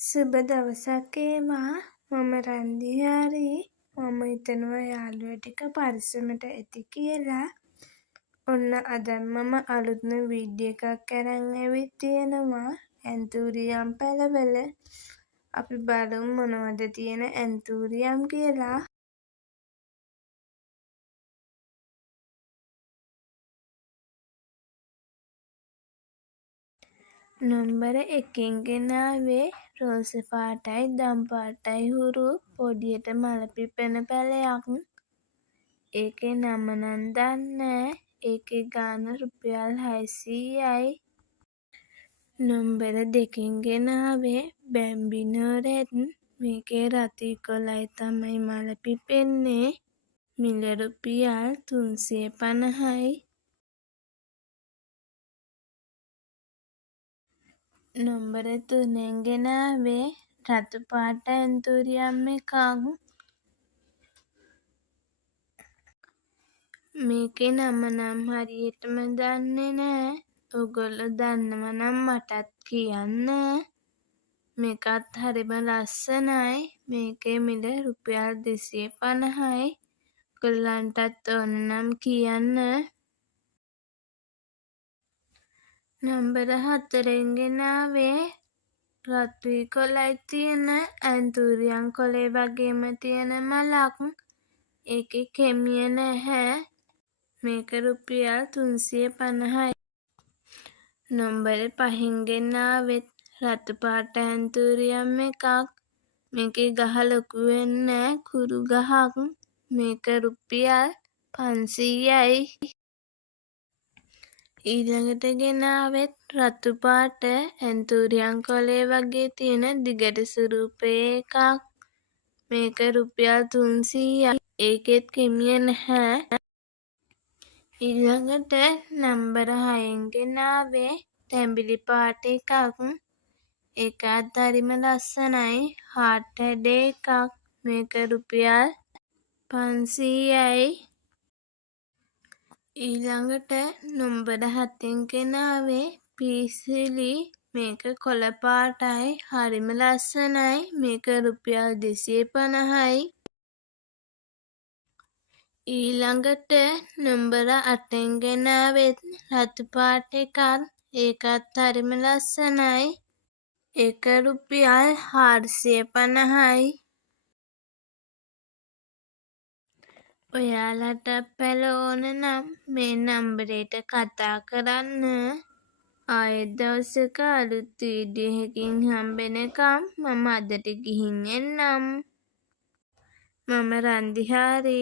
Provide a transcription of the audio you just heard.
සුබ දවසක් ඒවා. මම රන්දිහාරි. මම හිතනවා යාළුවෝ ටික පරිස්සමට ඇති කියලා. ඔන්න අද මම අලුත්ම වීඩියෝ එකක් අරන් ඇවිත් තියෙනවා. ඇන්තූරියම් පැළවල. අපි බලමු මොනවද තියෙන ඇන්තූරියම් කියලා. නම්බර 1 ගෙනාවේ රෝස පාටයි දම් පාටයි හුරු පොඩියට මල පිපෙන පැළයක්. ඒකේ නම නම් දන්නේ. ඒකේ ගාණ රුපියල් 600යි. නම්බර 2 ගෙනාවේ බැම්බිනෝ රෙඩ්. මේකේ රතු 11යි තමයි මල පිපෙන්නේ. මිල රුපියල් 350යි. නම්බර 3 ගෙනාවේ රතු පාට ඇන්තූරියම් එකක්. මේකේ නම නම් හරියටම දන්නේ නෑ. ඔයගොල්ලෝ දන්නව නම් මටත් කියන්න. මේකත් හරිම ලස්සනයි. මේකේ මිල රුපියල් 250යි. ඔයගොල්ලන්ටත් ඕන නම් කියන්න. නම්බර 4 ගෙනාවේ රතු 11යි තියෙන ඇන්තූරියම් කොලේ වගේම තියෙන මලක්. ඒකේ කෙමිය නැහැ. මේක රුපියල් 350යි. නම්බර 5 ගෙනාවෙත් රතු පාට ඇන්තූරියම් එකක්. මේකේ ගහ ලොකු වෙන්නේ කුරු ගහක්. මේක රුපියල් 500යි. ඊළඟට ගෙනාවෙත් රතු පාට ඇන්තූරියම් කොලේ වගේ තියෙන දිගට සුරූපේ එකක්. මේක රුපියල් 300යි. ඒකෙත් කෙමිය නැහැ. ඊළඟට නම්බර 6 ගෙනාවේ තැඹිලි පාට එකක්. ඒකත් හරිම ලස්සනයි. හාට් හැඩේ එකක්. මේක රුපියල් 500යි. ඊළඟට නම්බර 7 ගෙනාවේ පීසිලි. මේක කොළ පාටයි. හරිම ලස්සනයි. මේක රුපියල් 250යි. ඊළඟට නම්බර 8 ගෙනාවෙත් රතු පාට එකක්. ඒකත් හරිම ලස්සනයි. ඒක රුපියල් 450යි. ඔයාලට පැළ ඕන නම් මේ නම්බරයට කතා කරන්න. ආයෙත් දවසක අලුත් වීඩියෝ එකකින් හම්බෙනකම් මම අදට ගිහින් එන්නම්. මම රන්දිහාරි.